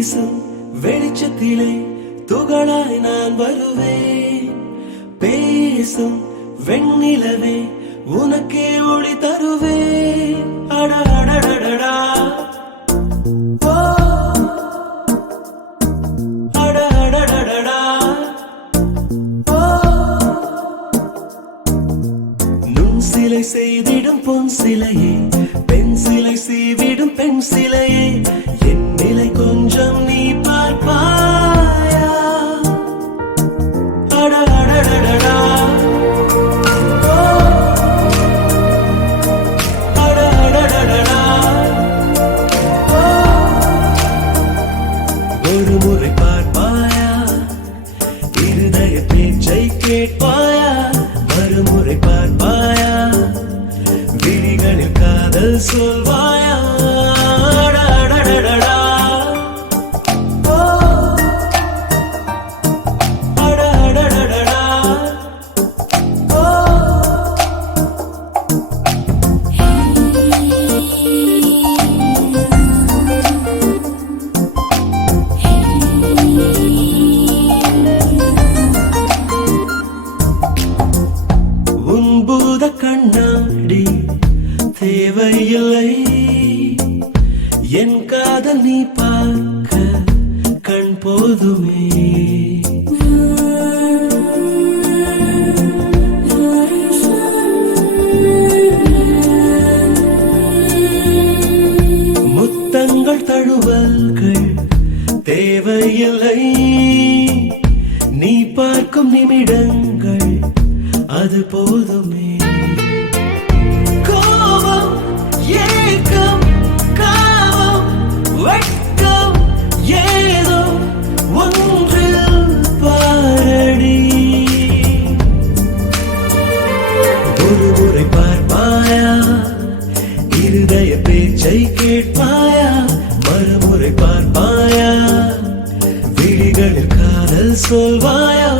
வீசும் வெளிச்சத்திலே துகளாய் நான் வருவேன். பேசும் வெண்ணிலவே உனக்கே ஒளி தருவேன். அடடடடடா ஓ அடடடடடா ஓ நுண் சிலை செய்திடும் பொன் சிலையே, பெண் சிலை செய்விடும் பெண் சிலையே, என் நிலை கொஞ்சம் நீ பார்ப்பாயா? அடடடடடா ஒரு முறை பார்ப்பாயா? இருதய பேச்சை கேட்பாயா? மறுமுறை பார்ப்பாயா? விழிகளில் காதல் சொல்வாயா? அடடடடடா ஓ அடடடடடா ஓ உன்பூத கண்ணாடி தேவையில்லை, என் காதல் நீ பார்க்க கண் போதுமே. முத்தங்கள் தழுவல்கள் தேவையில்லை, நீ பார்க்கும் நிமிடங்கள் அது போதுமே. கோபம் ஏக்கம் காமம் வெட்கம் ஏதோ ஒன்றில் பாரடி. ஒரு முறை பார்ப்பாயா? இருதய பேச்சை கேட்பாயா? மறுமுறை பார்ப்பாயா? விழிகளில் காதல் சொல்வாயா?